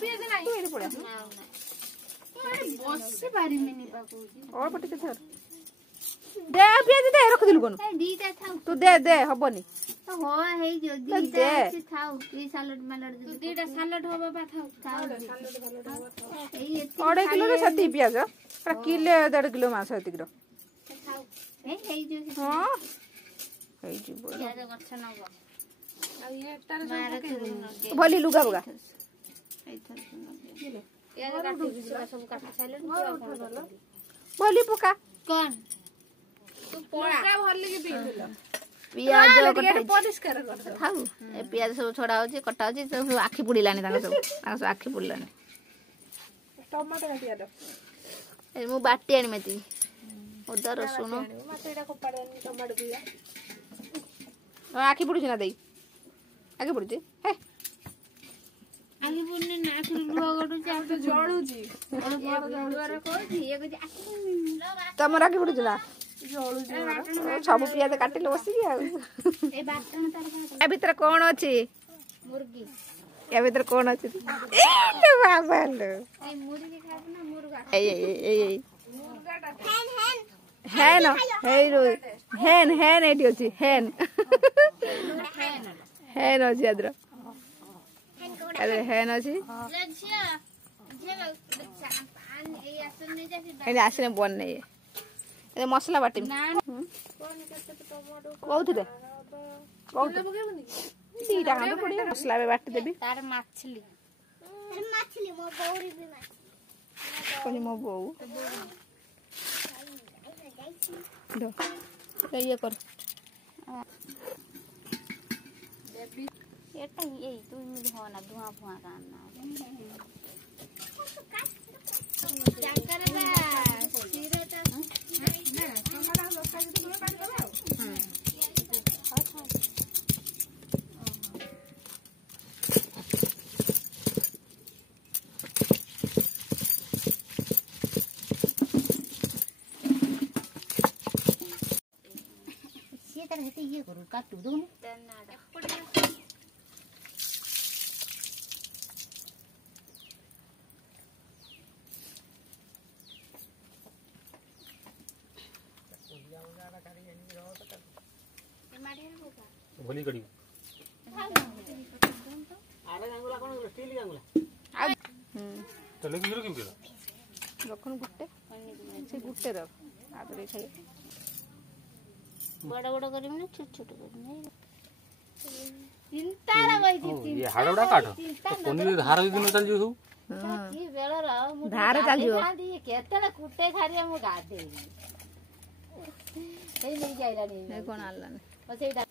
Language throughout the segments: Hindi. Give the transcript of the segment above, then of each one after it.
पियाज नाही तू एडी पडे बसी पारिमिनी पाकुजी और पटे के थर दे पियाज दे रख दिलु कोन दीटा थाउ तू दे दे हबनी तो हो हे जो दीटा से थाउ ई सालड मालड तू दीटा सालड हो बाबा थाउ थाउ ए 2.5 किलो रे सती पियाज पर किलो 1.5 किलो मास हति किलो थाउ हे जो हां हे जी बोल पियाज गछ नब आ ये एकटा रे भली लुगा बगा पियाज काटी सब काटी साइले भली पका कोन तू पोड़ा भरले के पीथिल पियाज कटा परिष्कार कर थाउ ए पियाज सब छोड़ा होची कटा होची सब आखी पुडीलानी तांग सब आखी पुडलानी टमाटर काटिया दो ए मु बाटी आनी मेती अदा रसुन मते एटा कोपाड़े टमाटर पिया आखी पुडुची ना देई आगे पुडुची हे आगे पुडने ना लुआ गडु चार तो जळुची और बड़ जळुआर कोजी ए कोजी तमर आगे पुडुची ना सब पियाज काटिले बसिकी आ ए बाटन तार ए भीतर कोन अछि मुर्गी ए भीतर कोन अछि ए बाबा लो ए मुर्गी खाबो ना मुर्गा ए मुर्गाटा हेन हे रो हेन एटी अछि हेन हेन अछि आद्र अरे हेन अछि लक्ष्य जे पान ए आसन ने जासी ए आसने बन नै ए मसला बाटी ना कोन कते टमाटर कोउथि कोले बगेबनी सीधा खंड पड़ी मसला में बाटी देबी तार मछली मो बौरी भी माछ कोनी मो बौ दो ये कर एटा ए तू धोना धुआ फुआ काना चाकरबा सिरेटा ना हमरा लोका जे तू काट देबा हेते ये करू काटू दो ने भोली कड़ी आरे गांगुला कोन स्टील गांगुला चले की केम केला रखन गुट्टे से गुट्टे रख आदरे खाई बड़ा बड़ा करी ना छोट छोट करी चिंतारा वही चिंता ये हाड़ोडा काट तो कोनी धार दिन चल जो की बेला रा धार चल जो केतला कुटे खारिया मु गादे ए नहीं जाइला नहीं कोन आला ने बस एटा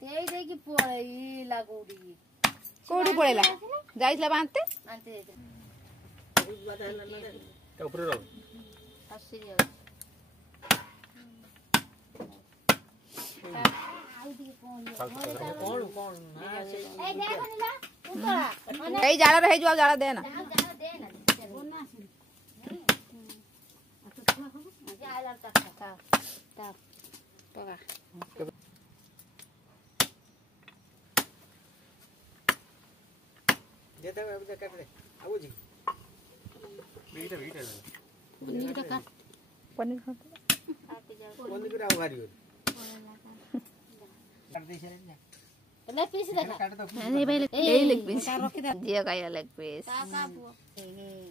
तेई दे की पळई लागोडी कोडी पळेला जाईला बांते आंते त्या ऊपर रहो हसी कोन कोन ए देखो नीला उतरा कई जाला रहे जो जाला दे ना दे ना बोना सुन जा आला तक ता पगा देता है अब काट दे आबू जी बीटा पनीर का काट पनीर खाते काट जा कोन बिरा भारी हो काट दे छरे ना ले पीस देखा काट दो नहीं भाई ए लेग पीस जिया काया लेग पीस का बुआ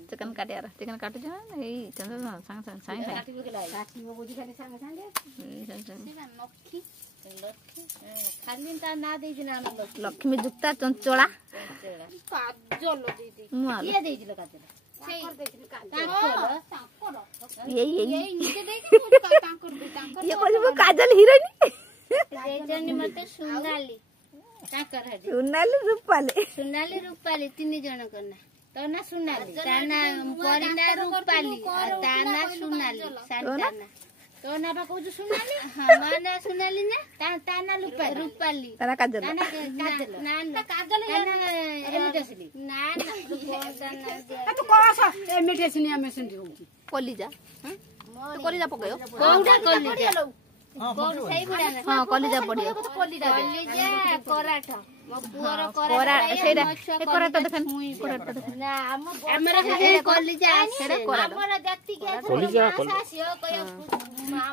चिकन काट यार चिकन काट जा ए चंद संग संग काटी के लाई काटी वो बुझी खाली संग संग सीधा नखी लक्ष्मी खाली ता ना दे दिना लक्ष्मी जुक्ता चंचला काजल दे दे मुआल ये दे दिलो काजल तांकर दे दिलो काजल ये नीचे दे के तांकर दे तांकर ये कोई काजल हीरोइन जनी मते सुनाली तांकर है सोनाली रूपाली तीन जण करना तो ना सुनाली ताना परिना रूपाली ताना सुनाली संताना तो ना बा को सुनाली हां माने सुनाली ना ताना रूपाली ताना काजल ना काजल ना एमिटेसली ना तू कोस एमिटेसनी हमें सुन कलिजा तो कलिजा पकायो कोउडा कलिजा कौन सही बुढ़ा ना हां कलिजा पड़ियो कलिजा कराठ ମୋ ପୁଅର କୋରା ସେଇଟା ଏ କୋରା ତ ଦେଖେନ କୋରା ତ ଦେଖେନ ନା ଆମର ଖାଲି କଲିଜା ସେଇଟା କୋରା ଆମର ଯେତିକି କଲିଜା ଆସିବ କହିବ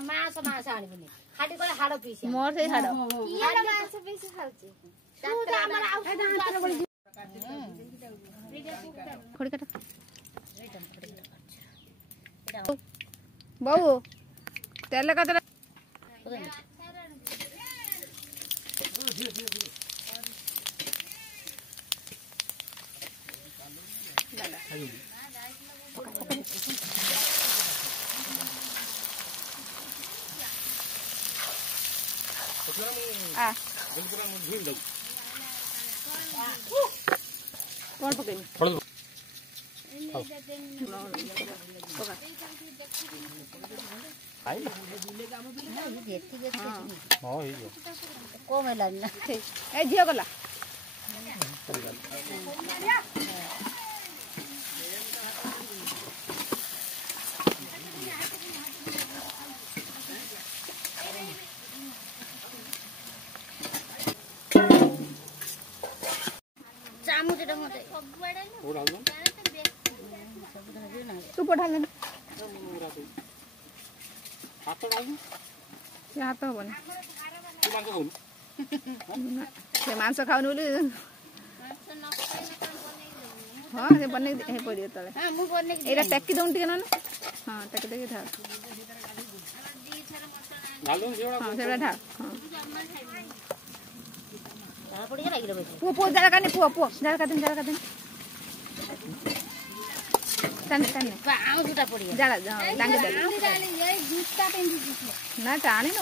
ମାଂସ ଆଣିବୁନି ଖାଲି କହିଲେ ହାଡ଼ ପିସ୍ ମୋର ସେଇ ହାଡ଼ ଇଏ ମାଂସ ପିସ୍ ଖାଉଛି ଆମର ଆଉ ଖଡ଼ି କାଟ ବୋଉ ତେଲ କତରା कौन पकेनी ए झियो गला तू पढ़ा ले हाथ हबनी से मांस खाऊन बोली हाँ से बने हे पड़ियो तले हां मु बने एरा टक्की दउन टिके न हां टक्की देके था डाल दो जेवड़ा हां सेबड़ा था हां ता पड़ी लागी रे पु पु जरा काने पु जरा का दिन तने तने आउ सुटा पड़ी जरा डांगे दे ये जूता पेंदी ना टाणी न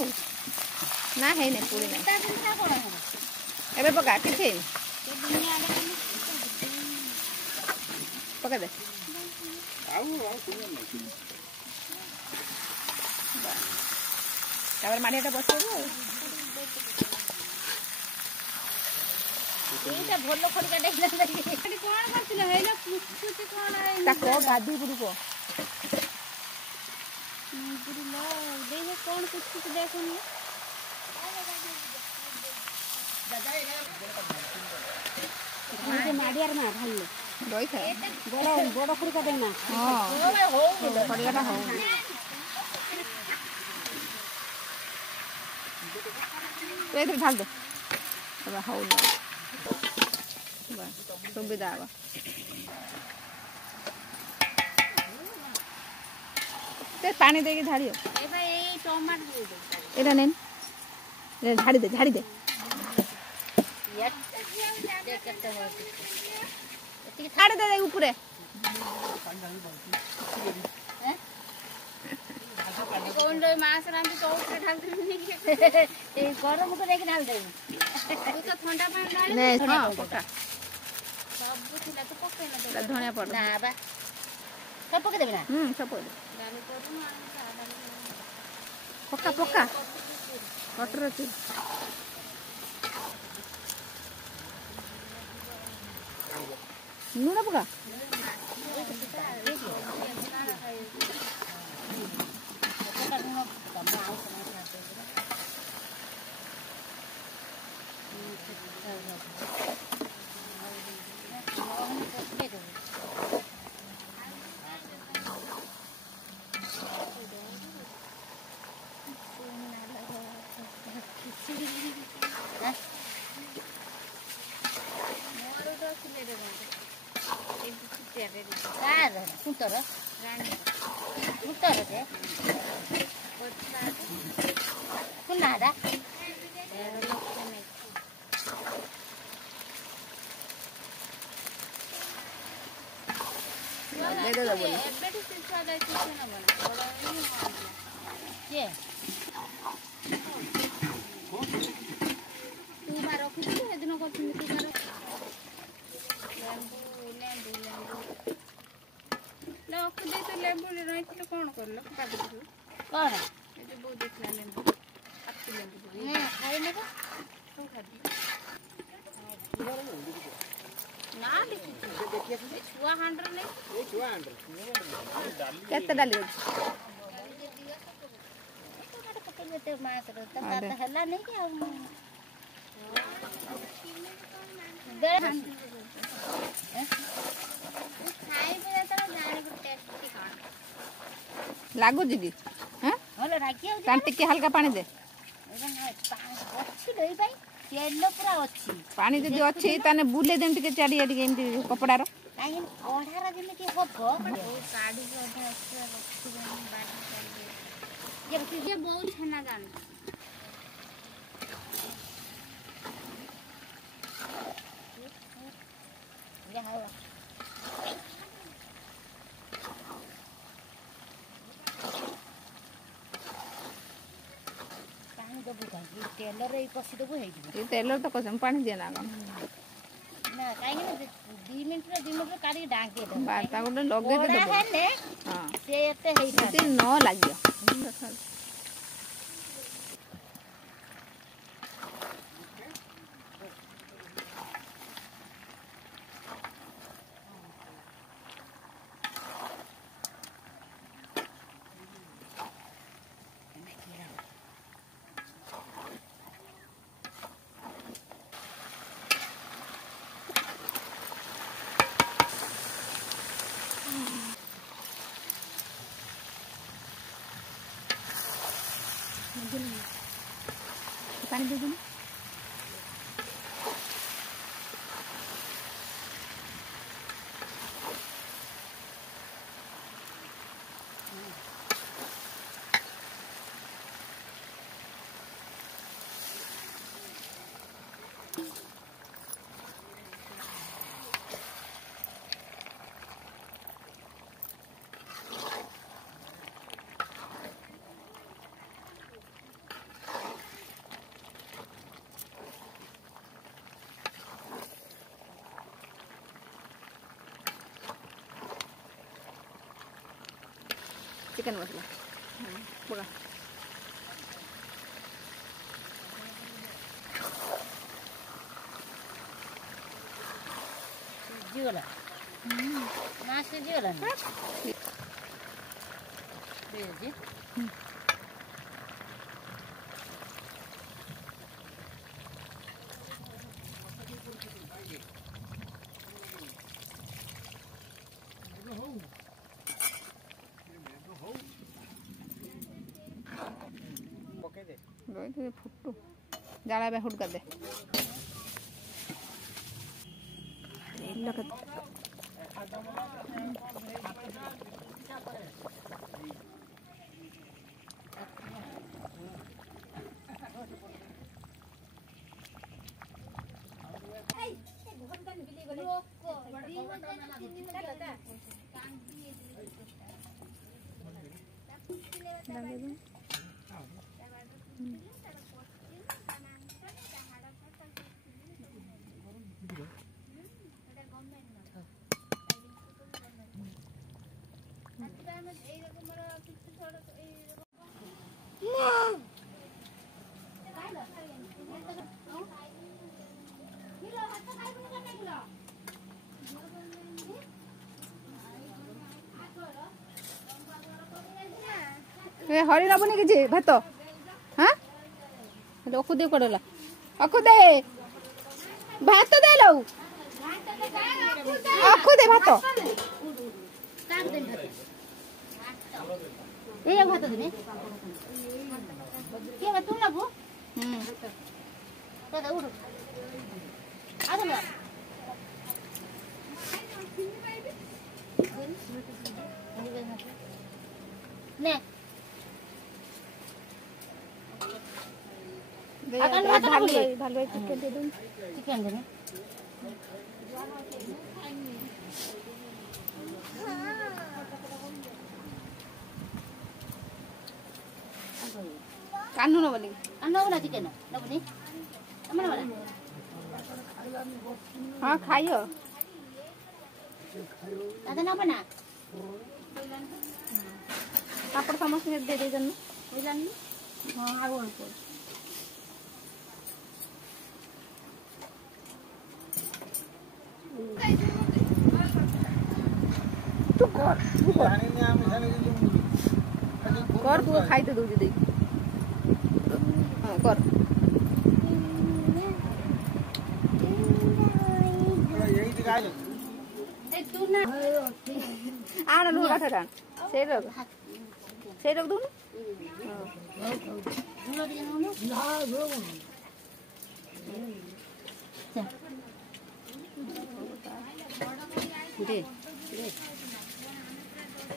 ना है ने पूरी ना ता पिंता कोन हो एबे पका किथे दुनिया आडे पका दे आउ सुन नहीं तापर माडियाटा बसो एटा भलो खड़का देखला एटी कोन करथिल हेला कुछ कोन ताको गादी गुडी को पुरी लो देखे कोन कुछ देखुनी मुझे माडियार ना भाई दई खा बड़ खड़का देना हां हो खड़ियाटा हो तो इधर ढाल दे अब हो ना बस सुविधा बा ते पानी देके झाड़ियो ए भाई ए टमाटर दे दे एटा नेन ए झाड़ी दे ये देख करते हो झाड़ी दे ऊपरे कौन रे मास राम तो ऊपर ढाल दे ए गरम को देख ढाल दे तू तो ठंडा पानी डाल ने हां पका सब थिला तो पके ना ता धनिया पड़ ना बा सब पके देबे ना सब पड़ डाल करू पका कटर तू नून पका सुतर सुतर दे कुनादा दे दे बोल एबेटी सिस्वा दे किछ ना बना बड़ा के तू मार रखी तू एदिन करथिन तू मार लोक दे तो लेबू नहीं तो कौन करलो काट दे कौन ये जो बहुत देखला लेबू काट लेबू ने खाई लेबो तो खा दी ना देखि छुआ हांडर ले ए छुआ हांडर केते डाली पके जेते मास रे त हल्ला नहीं कि लागुच कि हाँ टिके हल्का पानी दे पानी जदि अच्छी ताने बुले देन टिके चाड़ी टिके एमती कपड़ार अढ़ार जमी हम बहुत छेना जान तेलर तो कसम पानी दिए ना कौन ना कहीं 2 मिनट काढ़ी डांके दे बाता गोटे लगे दे हां से एते हेई न लागियो पानी दे दूँ चिकन मसाला बघा जीवला मास जीवला ना बेजी फुटू जाला बे हुड कर दे हरी नबनी कि भात हाँ अखु दे कड़ला अखु दे भात दे लो अखु दे भात ये भात देने के बा तुम लगो तो उठ आ जा ने अकन भात भालो चिकन दे दूं चिकन दे कानू न बोली अन्ना वाला चिकन न बोली हमन वाला हां खाइयो दादा ना बना पापड़ समोसा दे दे जन होइलानी हां आगो को तू कर तू खाई तो दे हां कर ए तू ना आण लुण काठ आण से रख दून दे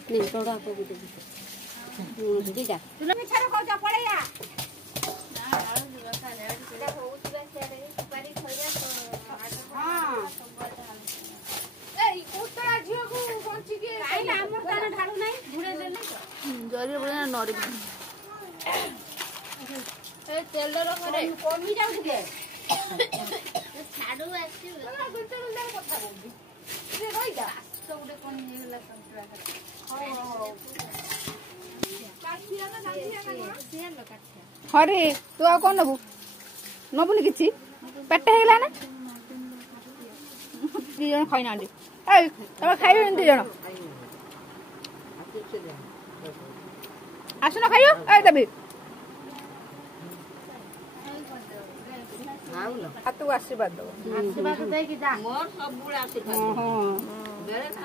नहीं तोड़ा को दे दे जा तुला मी छारो कहू पळेया जरी बोले नरी तेल रे कमी जाऊ दे छाडू आसी କଥା बोलबी रे रहिजा तो उडे कोन हेला संतरा हरे तू आ कौन नबू नबुनी किछि पेट हेला ना दी जण खाइ नांदी ए तमे खाइबे दी जण आसना खाइयो ए दबी तू आशीर्वाद दो आशीर्वाद दे कि जा मोर सब बुढ़ा से हां बेरे ना